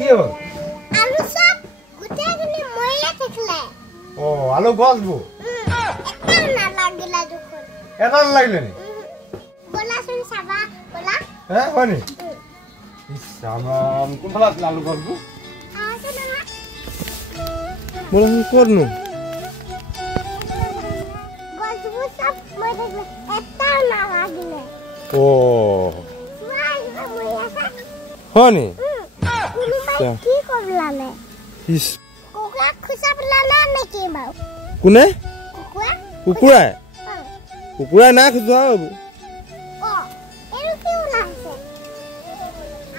কি হল আলু সব গুটেখিনি মইয়া থাকলে ও আলু গছবো এটা না লাগিলা যখন এটা লাগিলে নি বলা শুন সাবা বলা হ্যাঁ হয়নি ইসাম কোন ফলা আছিল আলু গছবো আছে না বল করনু গছবু সব মই থাকলে এটা না লাগিলে ও ওয়াই মইয়া সা হয়নি কি করলালে ইস কুকুৰা খুচা পেলালা নেকি বাও কোনে কুকুৰা কুকুৰাই কুকুৰাই না খুজোৱা হ'ব অ এৰু কি ওলাইছে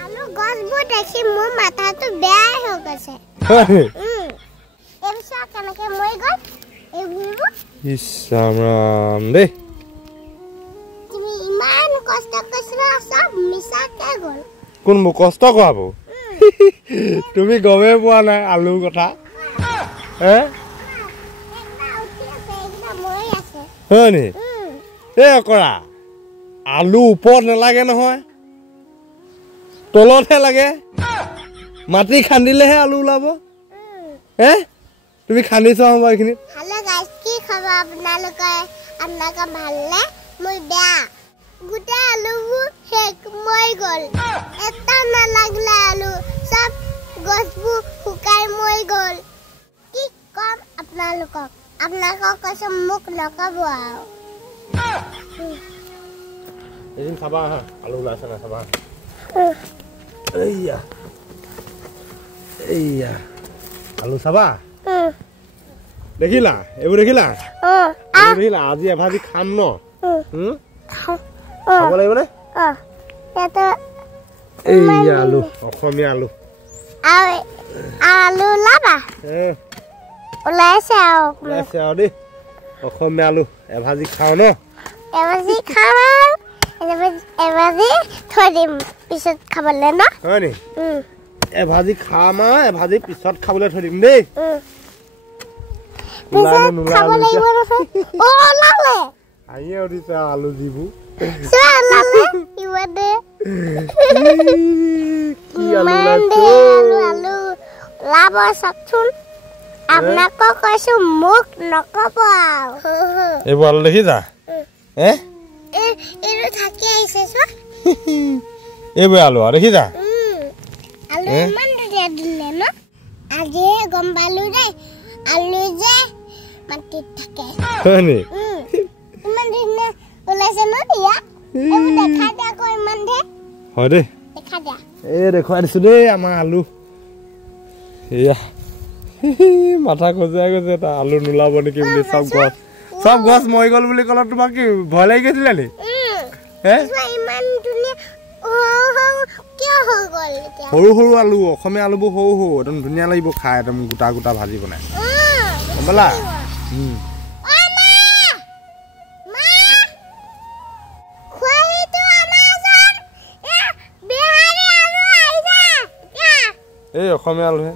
আলু গছবোৰ দেখি মোৰ মাথাটো বেয়া হৈ গৈছে এইবছৰ কেনেকে মই গল এইবোৰ ইস ৰাম ৰাম দেই তুমি ইমান কষ্ট কৰিছিলা সব মিছাকে গল কোন মোক কষ্ট কৰাব তুমি গমে পোৱা নাই আলুৰ কথা হে হয়নি এ কৰা আলু ওপৰত নালাগে নহয় তলতহে লাগে মাটি খান্দিলেহে আলু ওলাব হে তুমি খান্দিছ হ'ব এইখিনি হেল্ল' গাইস কি খবৰ আপোনালোকে ভালনে মই বেয়া গুটা আলুবোৰ শেষ মই গল এটা নালাগিলে আলু সব গছবোৰ শুকাই মই গল কি কম আপোনালোকক কৈছে মোক নকব আৰু এদিন খাবা হা আলু ওলাইছে না খাবা এইয়া আলু চাবা দেখিলা এইবোৰ দেখিলা আজি এভাজি খাম ন খাব লাগিব নে এইয়া আলু অসমীয়া আলু আলু লাবা ওলাইছে আৰু দেই অসমীয়া আলু এভাজি খাওঁ ন এভাজি খাম এভাজি থৈ দিম পিছত খাবলৈ ন হয় নি এভাজি খাম আৰু এভাজি পিছত খাবলৈ থৈ দিম দেই আহিয়ে উঠিছে আলু যিবোৰ লাভ চাকচোন আপোনাক কৈছো মোক নকব এইবোৰ আলু দেখিছা এইটো থাকি আহিছে এইবোৰ আলু আৰু দেখিছা আলু ইমান ধুনীয়া দিলে ন আজি গম পালো দেই আলু যে মাটিত থাকে হয়নি ইমান ধুনীয়া ওলাইছে ন দিয়া এইবোৰ দেখা দিয়া আকৌ ইমান ধে হয় দেই দেখা দিয়া এই দেখুৱাই দিছো দেই আমাৰ আলু এয়া মাথা খজুৱাই গৈছে এটা আলু নোলাব নেকি বুলি চব গছ মৰি গল বুলি ক'লে তোমাক কি ভয় লাগি গৈছিলে নি ইমান ধুনীয়া কিয় হৈ গল সৰু সৰু আলু অসমীয়া আলুবোৰ সৰু সৰু একদম ধুনীয়া লাগিব খাই একদম গোটা গোটা ভাজি বনাই গম পালা এই অসমীয়া আলুহে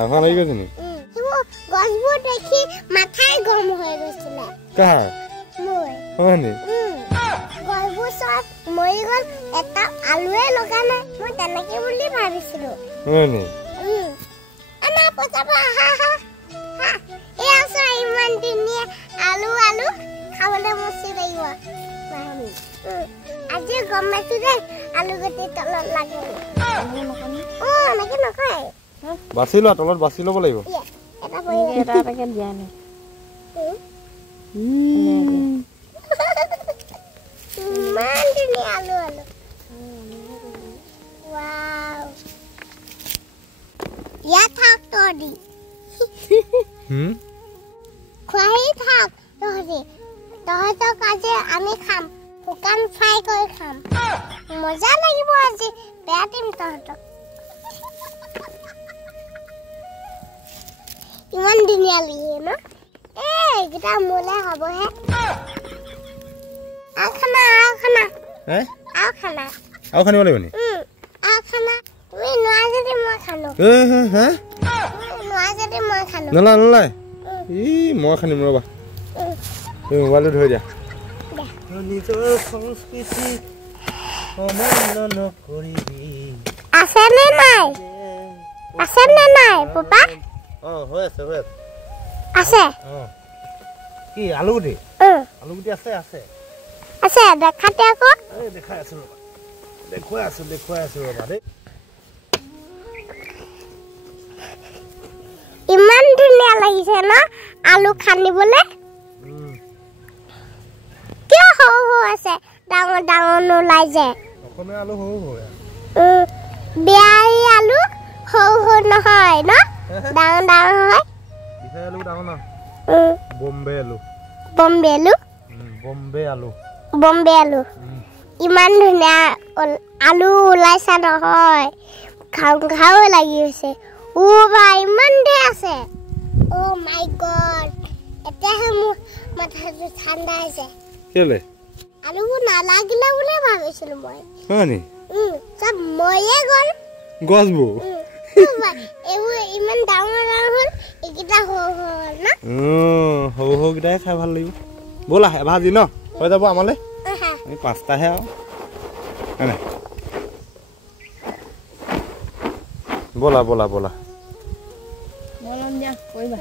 আহা লাগি গৈছে নি গছবোৰ দেখি মাথাই গৰম হৈ গৈছিলে কাৰ হয় নি গছবোৰ চব মৰি গল এটা আলুৱে লগা নাই মই তেনেকে বুলি ভাবিছিলো হয় নি আমাৰ পচাব ইমান ধুনীয়া আলু খাবলৈ মচি লাগিব আজি গম পাইছো দেই আলু গুটি তলত লাগে এনেকে নকয় বাছি লোৱা তলত বাছি ল'ব লাগিব এটাকে দিয়া নাই ইমান ধুনীয়া আলু ৱাও ইয়াত থাক তহঁতি খুৱাই থাক তহঁতক আজি আমি খাম শুকান ফ্ৰাই কৰি খাম মজা লাগিব আজি বেয়া দিম তহঁতক ইমান ধুনীয়া লাগে ন এইকেইটা মোলে হ'বহে আৰু খানা আৰু খানিব লাগিব নি আৰু খানা তুমি নোৱা যদি মই খালো নোলাই ই মই খানিম ৰবা তুমি মোবাইলটো ধৰি দিয়া নিজৰ সংস্কৃতি অমান্য নকৰিবি আছে নে নাই পাপা হৈ আছে আছে কি আলুগুটি আলুগুটি আছে আছে আছে দেখাতে আকৌ এই দেখাই আছো ৰবা দেখুৱাই আছো ৰবা দেই ইমান ধুনীয়া লাগিছে ন আলু খানিবলে কিয় সৰু আছে ডাঙৰ নোলাই যে অসমীয়া আলু সৰু বিয়াৰী আলু সৰু নহয় ন ডাঙৰ হয় বিহাৰী আলু ডাঙৰ না বম্বে আলু ইমান ধুনীয়া আলু ওলাইছা নহয় খাও লাগি গৈছে বা ইমান ধেৰ আছে মাই গড এতিয়াহে মোৰ মাথাটো ঠাণ্ডা হৈছে কেলে আলুবোৰ নালাগিলে বুলি ভাবিছিলো মই হয়নি চব ময়ে গ'ল গছবোৰ এইবোৰ ইমান ডাঙৰ হ'ল এইকেইটা হ'ল না সৰুকেইটাই খাই ভাল লাগিব ব'লা ভাজি ন হৈ যাব আমালৈ আমি 5টাহে আৰু হয় ব'লা বলম দিয়া কৰিবা